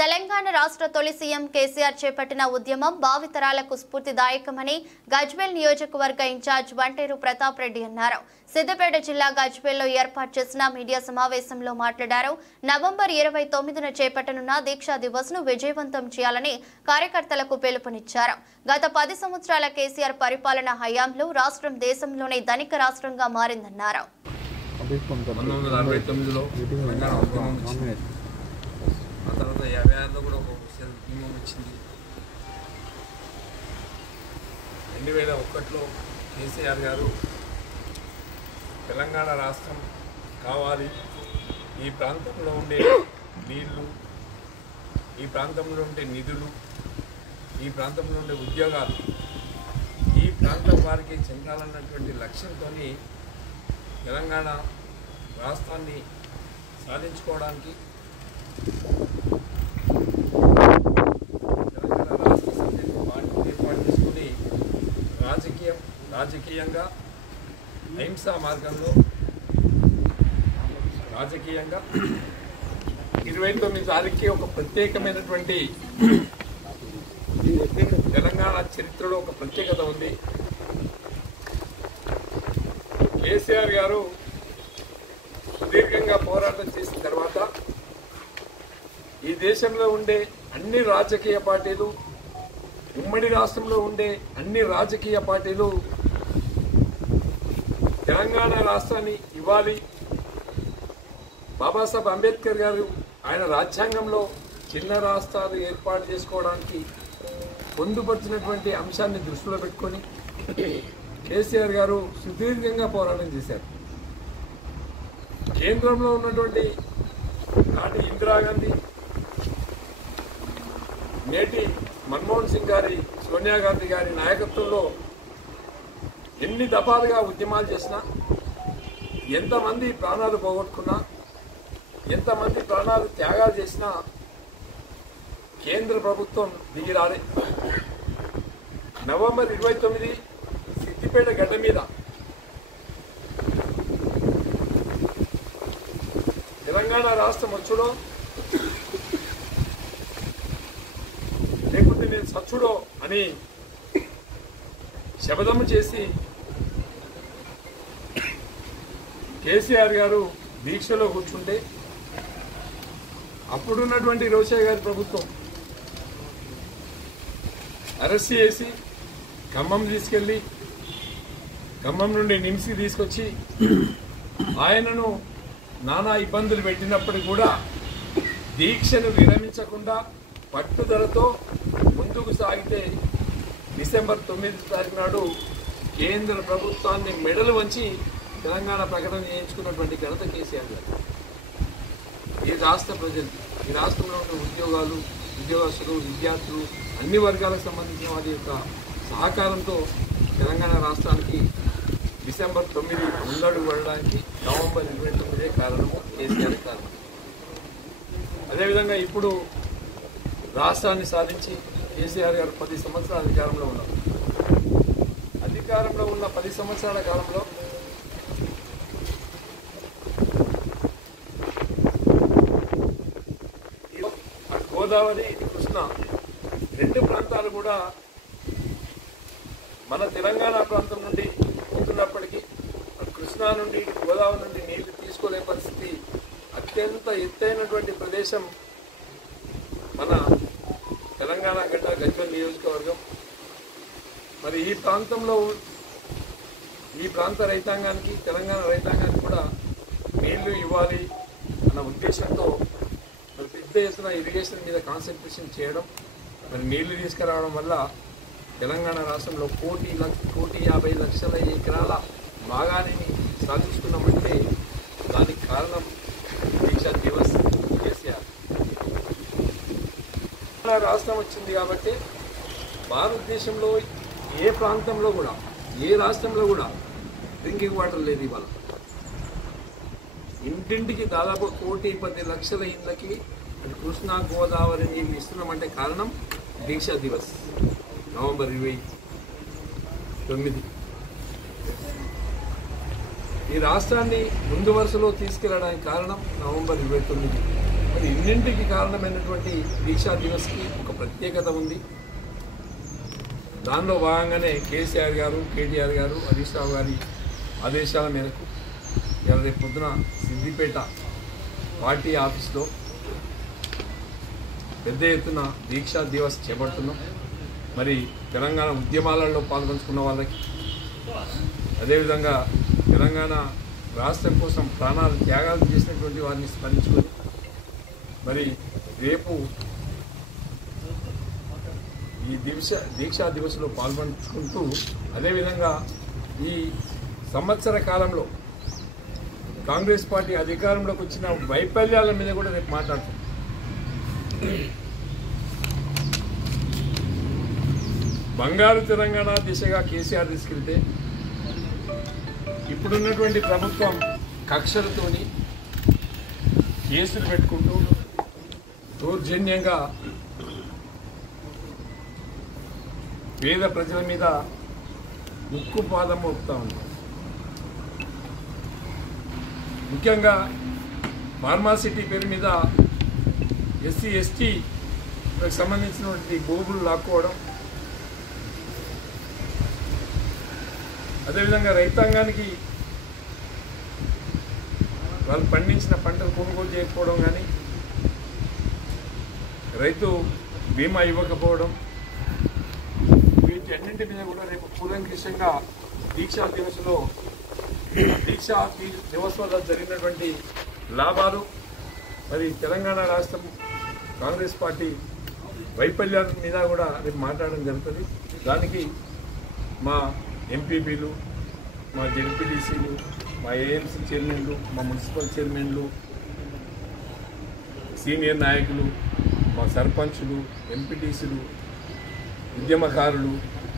తెలంగాణ రాష్ట్ర తొలి సీఎం కేసీఆర్ చేపట్టిన ఉద్యమం భావితరాలకు స్ఫూర్తిదాయకమని గజ్వేల్ నియోజకవర్గ ఇన్ఛార్జ్ వంటేరు ప్రతాప్ రెడ్డి అన్నారు. సిద్దిపేట జిల్లా గజ్వేల్లో ఏర్పాటు చేసిన మీడియా సమావేశంలో మాట్లాడారు. నవంబర్ 29న చేపట్టనున్న దీక్షా దివస్ ను విజయవంతం చేయాలని కార్యకర్తలకు పిలుపునిచ్చారు. గత 10 సంవత్సరాల కేసీఆర్ పరిపాలన హయాంలో రాష్ట్రం దేశంలోనే ధనిక రాష్ట్రంగా మారిందన్నారు. ఆ తర్వాత 56లో కూడా ఒక ఉద్యమం వచ్చింది. 2001లో కేసీఆర్ గారు తెలంగాణ రాష్ట్రం కావాలి, ఈ ప్రాంతంలో ఉండే నీళ్లు, ఈ ప్రాంతంలో ఉండే నిధులు, ఈ ప్రాంతంలో ఉండే ఉద్యోగాలు ఈ ప్రాంతం వారికి చెందాలన్నటువంటి లక్ష్యంతో తెలంగాణ రాష్ట్రాన్ని సాధించుకోవడానికి తెలంగాణ రాష్ట్ర సమితిని ఏర్పాటు చేసుకుని రాజకీయంగా అహింసా మార్గంలో రాజకీయంగా 29 తారీఖుకి ఒక ప్రత్యేకమైనటువంటి తెలంగాణ చరిత్రలో ఒక ప్రత్యేకత ఉంది. కేసీఆర్ గారు సుదీర్ఘంగా పోరాటం చేసిన తర్వాత ఈ దేశంలో ఉండే అన్ని రాజకీయ పార్టీలు, ఉమ్మడి రాష్ట్రంలో ఉండే అన్ని రాజకీయ పార్టీలు తెలంగాణ రాష్ట్రాన్ని ఇవ్వాలి, బాబాసాహెబ్ అంబేద్కర్ గారు ఆయన రాజ్యాంగంలో చిన్న రాష్ట్రాలు ఏర్పాటు చేసుకోవడానికి పొందుపరిచినటువంటి అంశాన్ని దృష్టిలో పెట్టుకొని కేసీఆర్ గారు సుదీర్ఘంగా పోరాటం చేశారు. కేంద్రంలో ఉన్నటువంటి నాటి ఇందిరాగాంధీ, నేటి మన్మోహన్ సింగ్ గారి, సోనియా గాంధీ గారి నాయకత్వంలో ఎన్ని దఫాలుగా ఉద్యమాలు చేసినా, ఎంతమంది ప్రాణాలు పోగొట్టుకున్నా, ఎంతమంది ప్రాణాలు త్యాగాలు చేసినా కేంద్ర ప్రభుత్వం దిగిరాలే. నవంబర్ 29 సిద్దిపేట గడ్డ మీద తెలంగాణ రాష్ట్రం వచ్చుడో లేకపోతే నేను సచ్చుడో అని శపథము చేసి కేసీఆర్ గారు దీక్షలో కూర్చుంటే అప్పుడున్నటువంటి రోషయ్య గారి ప్రభుత్వం అరెస్ట్ చేసి ఖమ్మం తీసుకెళ్లి ఖమ్మం నుండి నిమ్స్కి తీసుకొచ్చి ఆయనను నానా ఇబ్బందులు పెట్టినప్పటికీ కూడా దీక్షను విరమించకుండా పట్టుదలతో ముందుకు సాగితే డిసెంబర్ 9 తారీఖు నాడు కేంద్ర ప్రభుత్వాన్ని మెడలు వంచి తెలంగాణ ప్రకటన చేయించుకున్నటువంటి ఘనత కేసీఆర్ గారు. ఈ రాష్ట్ర ప్రజలు, ఈ రాష్ట్రంలో ఉన్న ఉద్యోగాలు, ఉద్యోగస్తులు, విద్యార్థులు, అన్ని వర్గాలకు సంబంధించిన వారి యొక్క సహకారంతో తెలంగాణ రాష్ట్రానికి డిసెంబర్ 9 ముందడుగు పడడానికి నవంబర్ 29 కారణము, కేసీఆర్ కారణం. అదేవిధంగా ఇప్పుడు రాష్ట్రాన్ని సాధించి కేసీఆర్ గారు 10 సంవత్సరాల అధికారంలో ఉన్నారు. అధికారంలో ఉన్న 10 సంవత్సరాల కాలంలో గోదావరి, కృష్ణా రెండు ప్రాంతాలు కూడా మన తెలంగాణ ప్రాంతం నుండి పోతున్నప్పటికీ కృష్ణా నుండి, గోదావరి నుండి నీళ్లు తీసుకోలేని పరిస్థితి. అత్యంత ఎత్తైనటువంటి ప్రదేశం మన తెలంగాణ గడ్డ గజ్వేల్ నియోజకవర్గం. మరి ఈ ప్రాంతంలో ఈ ప్రాంత రైతాంగానికి, తెలంగాణ రైతాంగానికి కూడా నీళ్లు ఇవ్వాలి అన్న ఉద్దేశంతో మరి పెద్ద ఎత్తున ఇరిగేషన్ మీద కాన్సన్ట్రేషన్ చేయడం, మరి నీళ్లు తీసుకురావడం వల్ల తెలంగాణ రాష్ట్రంలో 1,50,00,000 ఎకరాల భాగాన్ని సాధిస్తున్నామంటే దానికి కారణం దీక్షా దివస్ కేసీఆర్. రాష్ట్రం వచ్చింది కాబట్టి భారతదేశంలో ఏ ప్రాంతంలో కూడా, ఏ రాష్ట్రంలో కూడా డ్రింకింగ్ వాటర్ లేదు. ఇవాళ ఇంటింటికి దాదాపు 1,10,00,000 ఇళ్ళకి అది కృష్ణా, గోదావరి నీళ్ళు ఇస్తున్నామంటే కారణం దీక్షా దివస్ నవంబర్ 29. ఈ రాష్ట్రాన్ని ముందు వరుసలో తీసుకెళ్లడానికి కారణం నవంబర్ 29. మరి ఇన్నింటికి కారణమైనటువంటి దీక్షా దివస్కి ఒక ప్రత్యేకత ఉంది. దానిలో భాగంగానే కేసీఆర్ గారు, కేటీఆర్ గారు, హరీష్ రావు గారి ఆదేశాల మేరకు రేపు పొద్దున సిద్దిపేట పార్టీ ఆఫీస్లో పెద్ద ఎత్తున దీక్షా దివస్ చేపడుతున్నాం. మరి తెలంగాణ ఉద్యమాలలో పాల్గొంచుకున్న వాళ్ళకి, అదేవిధంగా తెలంగాణ రాష్ట్రం కోసం ప్రాణాలు త్యాగాలు చేసినటువంటి వారిని స్మరించుకొని మరి రేపు ఈ దీక్షా దివస్లో పాల్గొంచుకుంటూ, అదేవిధంగా ఈ సంవత్సర కాలంలో కాంగ్రెస్ పార్టీ అధికారంలోకి వచ్చిన వైఫల్యాల మీద కూడా రేపు మాట్లాడుతుంది. బంగారు తెలంగాణ దిశగా కేసీఆర్ తీసుకెళ్తే ఇప్పుడున్నటువంటి ప్రభుత్వం కక్షలతోని కేసులు పెట్టుకుంటూ దౌర్జన్యంగా పేద ప్రజల మీద ముక్కు పాదం మోపుతా ఉంది. ముఖ్యంగా ఫార్మాసిటీ పేరు మీద ఎస్సీ ఎస్టీకి సంబంధించినటువంటి భూములు లాక్కోవడం, అదేవిధంగా రైతాంగానికి వాళ్ళు పండించిన పంటలు కొనుగోలు చేయకపోవడం, కానీ రైతు బీమా ఇవ్వకపోవడం, వీటన్నింటి మీద కూడా రేపు కూలంకషంగా దీక్షా దివస్ వల్ల జరిగినటువంటి లాభాలు, మరి తెలంగాణ రాష్ట్రం కాంగ్రెస్ పార్టీ వైఫల్యాల మీద కూడా రేపు మాట్లాడడం జరుగుతుంది. దానికి మా ఎంపీపీలు, మా జెడ్పీటీసీలు, మా ఏఎంసీ చైర్మన్లు, మా మున్సిపల్ చైర్మన్లు, సీనియర్ నాయకులు, మా సర్పంచులు, ఎంపీటీసీలు, ఉద్యమకారులు,